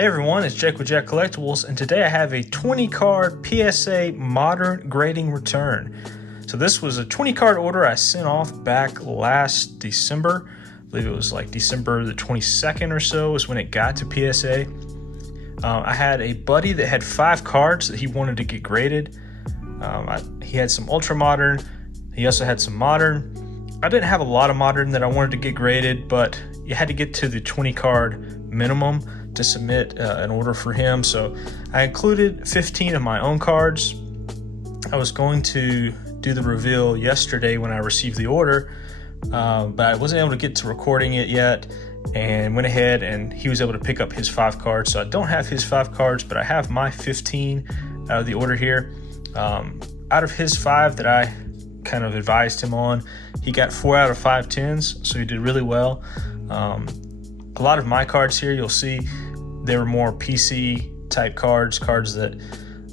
Hey everyone, it's Jake with Jack Collectibles, and today I have a 20 card PSA Modern Grading return. So this was a 20 card order I sent off back last December. I believe it was like December the 22nd or so is when it got to PSA. I had a buddy that had 5 cards that he wanted to get graded. He had some Ultra Modern. He also had some Modern. I didn't have a lot of Modern that I wanted to get graded, but you had to get to the 20 card minimum to submit an order for him. So I included 15 of my own cards. I was going to do the reveal yesterday when I received the order, but I wasn't able to get to recording it yet, and went ahead and he was able to pick up his 5 cards. So I don't have his 5 cards, but I have my 15 out of the order here. Out of his 5 that I kind of advised him on, he got 4 out of 5 10s, so he did really well. A lot of my cards here, you'll see they were more PC type cards that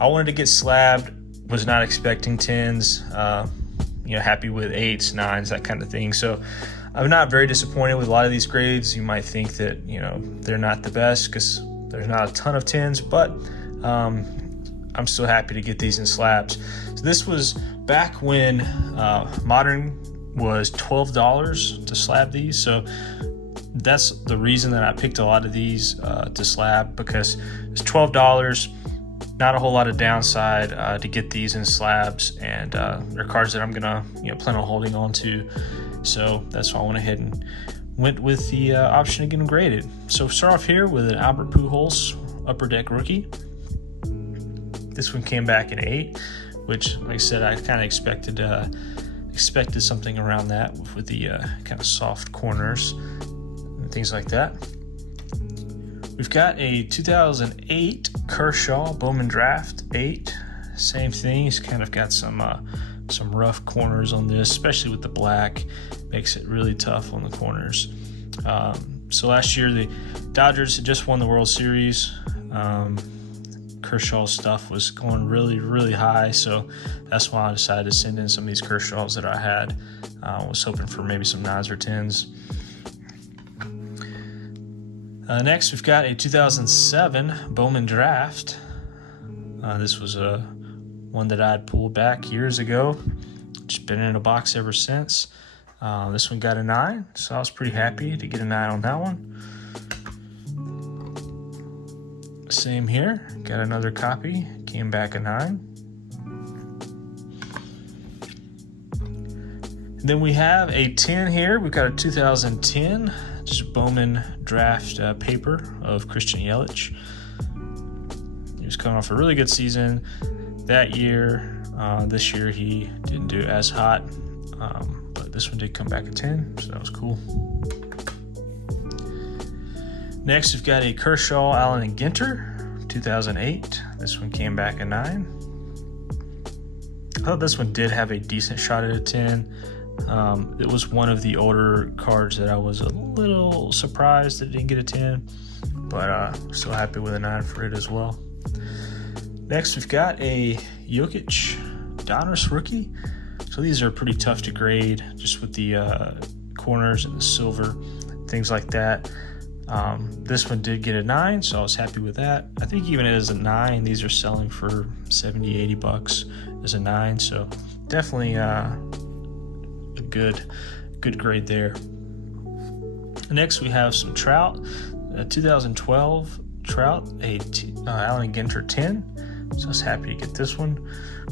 I wanted to get slabbed, was not expecting 10s, happy with 8s, 9s, that kind of thing. So I'm not very disappointed with a lot of these grades. You might think that, they're not the best because there's not a ton of 10s, but I'm still happy to get these in slabs. So this was back when Modern was $12 to slab these. So that's the reason that I picked a lot of these to slab, because it's $12, not a whole lot of downside to get these in slabs, and they're cards that I'm gonna plan on holding on to. So that's why I went ahead and went with the option of getting them graded. So start off here with an Albert Pujols Upper Deck rookie. This one came back in 8, which, like I said, I kind of expected something around that with the kind of soft corners and things like that. We've got a 2008 Kershaw Bowman Draft 8. Same thing. He's kind of got some rough corners on this, especially with the black. Makes it really tough on the corners. So last year the Dodgers had just won the World Series. Kershaw's stuff was going really, really high, so that's why I decided to send in some of these Kershaws that I had. I was hoping for maybe some 9s or 10s. Next, we've got a 2007 Bowman Draft. This was one that I had pulled back years ago. Just been in a box ever since. This one got a 9, so I was pretty happy to get a 9 on that one. Same here, got another copy, came back a 9. And then we have a 10 here. We've got a 2010, just Bowman Draft paper of Christian Yelich. He was coming off a really good season that year. This year he didn't do as hot, but this one did come back a 10, so that was cool. Next, we've got a Kershaw, Allen, and Ginter, 2008. This one came back a 9. I thought this one did have a decent shot at a 10. It was one of the older cards that I was a little surprised that it didn't get a 10, but still happy with a 9 for it as well. Next, we've got a Jokic Donruss rookie. So these are pretty tough to grade, just with the corners and the silver, things like that. This one did get a 9, so I was happy with that. I think even as a 9, these are selling for $70-$80 as a 9, so definitely a good grade there. Next, we have some Trout, a 2012 Trout, Allen Ginter 10. So I was happy to get this one.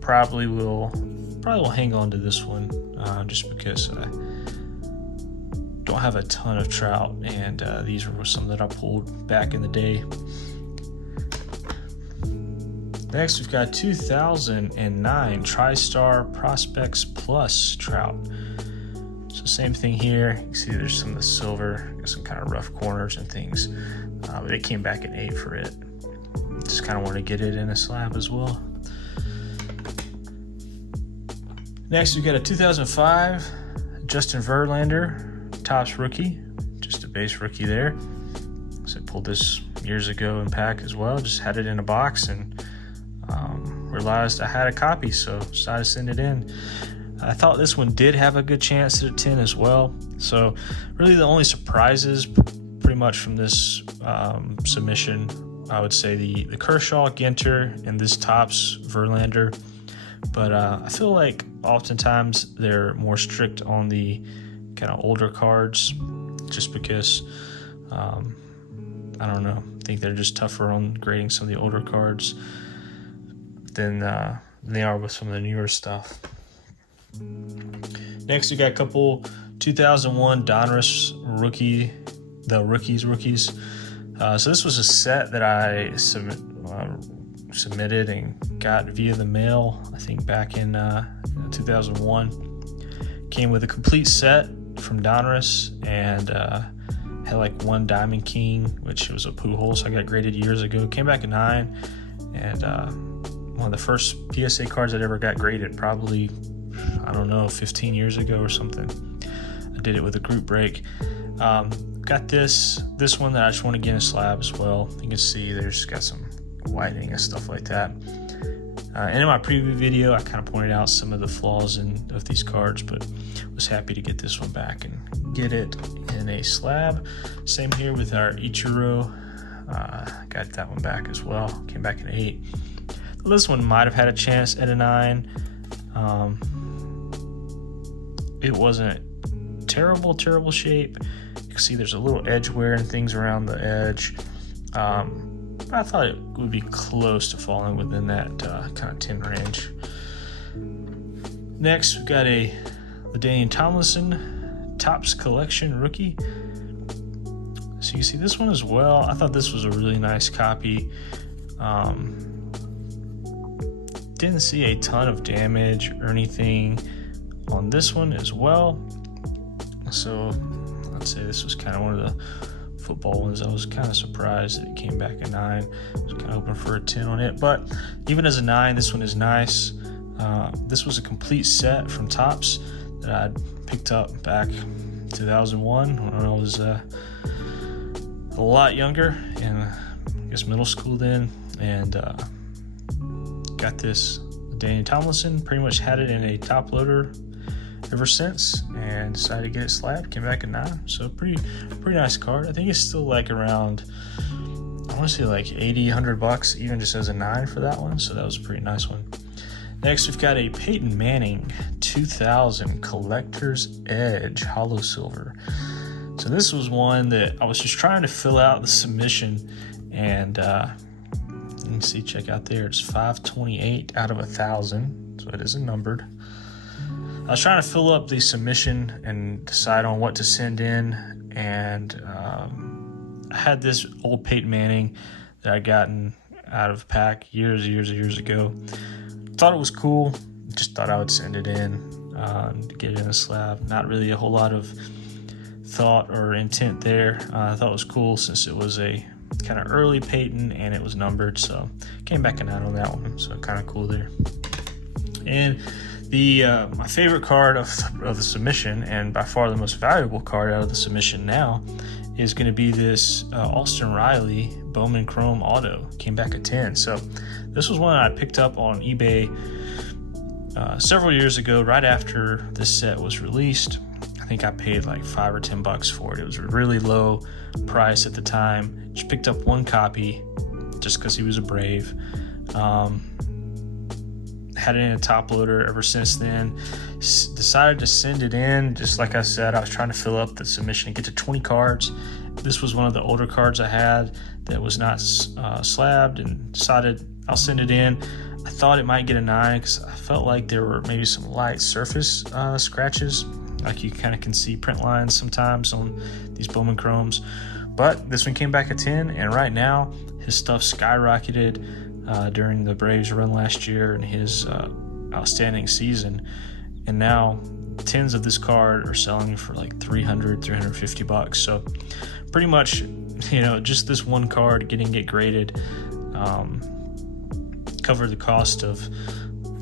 Probably will hang on to this one just because I don't have a ton of Trout, and these were some that I pulled back in the day. Next, we've got 2009 TriStar Prospects Plus Trout. So same thing here. You can see there's some of the silver, some kind of rough corners and things, but it came back an 8 for it. Just kind of want to get it in a slab as well. Next, we've got a 2005 Justin Verlander Topps rookie, just a base rookie there. So I pulled this years ago in pack as well. Just had it in a box and realized I had a copy, so decided to send it in. I thought this one did have a good chance at a 10 as well. So really the only surprises pretty much from this submission I would say the Kershaw, Ginter, and this Topps Verlander. But I feel like oftentimes they're more strict on the kind of older cards, just because I don't know. I think they're just tougher on grading some of the older cards than they are with some of the newer stuff. Next, we got a couple 2001 Donruss rookies. So this was a set that I submitted and got via the mail, I think back in 2001. Came with a complete set from Donruss and had like one Diamond King, which was a Pujols I got graded years ago. Came back at 9, and one of the first PSA cards that ever got graded, probably, I don't know, 15 years ago or something. I did it with a group break. Got this one that I just want to get in a slab as well. You can see there's got some whitening and stuff like that. And in my preview video, I kind of pointed out some of the flaws of these cards, but was happy to get this one back and get it in a slab. Same here with our Ichiro. Got that one back as well. Came back in 8. This one might have had a chance at a 9. It wasn't terrible shape. You can see there's a little edge wear and things around the edge. I thought it would be close to falling within that kind of 10 range. Next, we've got a LaDainian Tomlinson Topps Collection rookie. So you see this one as well. I thought this was a really nice copy. Didn't see a ton of damage or anything on this one as well. So I'd say this was kind of one of the football ones. I was kind of surprised that it came back a 9. I was kind of hoping for a 10 on it, but even as a 9, this one is nice. This was a complete set from Topps that I'd picked up back 2001 when I was a lot younger, in I guess middle school then, and got this LaDainian Tomlinson. Pretty much had it in a top loader ever since, and decided to get it slabbed. Came back at 9, so pretty nice card. I think it's still like around, I want to say like $80-100 even just as a 9 for that one, so that was a pretty nice one. Next, we've got a Peyton Manning 2000 Collector's Edge Hollow Silver. So this was one that I was just trying to fill out the submission, and you can see, check out there, it's 528 out of 1,000, so it isn't numbered. I was trying to fill up the submission and decide on what to send in, and I had this old Peyton Manning that I'd gotten out of pack years ago. Thought it was cool, just thought I would send it in to get it in a slab. Not really a whole lot of thought or intent there. I thought it was cool since it was a kind of early Peyton and it was numbered, so came back a 9 on that one, so kind of cool there. And my favorite card of the submission, and by far the most valuable card out of the submission now, is going to be this Austin Riley Bowman Chrome Auto. Came back at 10. So this was one I picked up on eBay several years ago, right after this set was released. I think I paid like $5 or $10 for it. It was a really low price at the time. Just picked up one copy just because he was a Brave. Had it in a top loader ever since then. Decided to send it in. Just like I said, I was trying to fill up the submission and get to 20 cards. This was one of the older cards I had that was not slabbed, and decided I'll send it in. I thought it might get a 9 because I felt like there were maybe some light surface scratches. Like you kind of can see print lines sometimes on these Bowman Chromes. But this one came back at 10, and right now his stuff skyrocketed during the Braves run last year and his outstanding season. And now 10s of this card are selling for like $300-350. So pretty much, just this one card getting it graded covered the cost of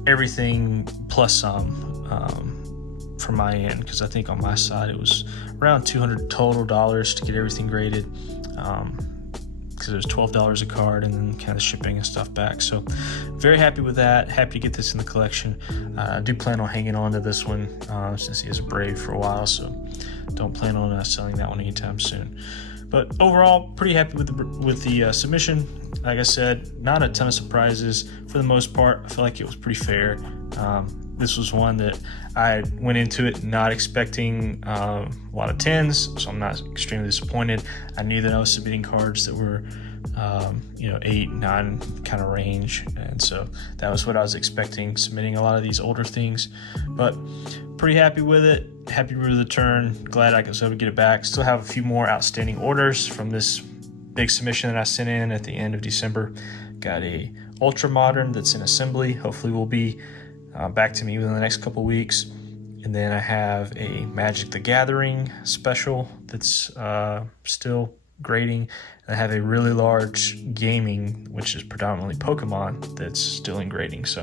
everything plus some from my end, because I think on my side it was around $200 total to get everything graded, because it was $12 a card and then kind of shipping and stuff back. So very happy with that. Happy to get this in the collection. I do plan on hanging on to this one since he is a Brave for a while, so don't plan on selling that one anytime soon. But overall, pretty happy with the submission. Like I said, not a ton of surprises for the most part. I feel like it was pretty fair. This was one that I went into it not expecting a lot of 10s, so I'm not extremely disappointed. I knew that I was submitting cards that were 8, 9 kind of range, and so that was what I was expecting, submitting a lot of these older things. But pretty happy with it, happy with the turn, glad I was able to get it back. Still have a few more outstanding orders from this big submission that I sent in at the end of December. Got a ultra modern that's in assembly, hopefully will be back to me within the next couple weeks. And then I have a Magic the Gathering special that's still grading. And I have a really large gaming, which is predominantly Pokemon, that's still in grading. So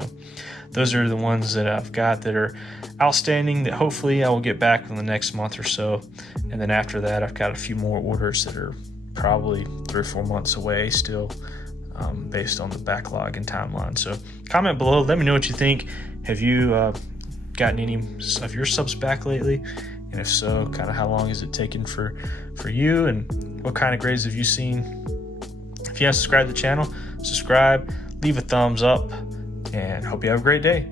those are the ones that I've got that are outstanding that hopefully I will get back in the next month or so. And then after that, I've got a few more orders that are probably 3 or 4 months away still, based on the backlog and timeline. So comment below, let me know what you think. Have you gotten any of your subs back lately? And if so, kind of how long has it taken for you, and what kind of grades have you seen? If you haven't subscribed to the channel, subscribe, leave a thumbs up, and hope you have a great day.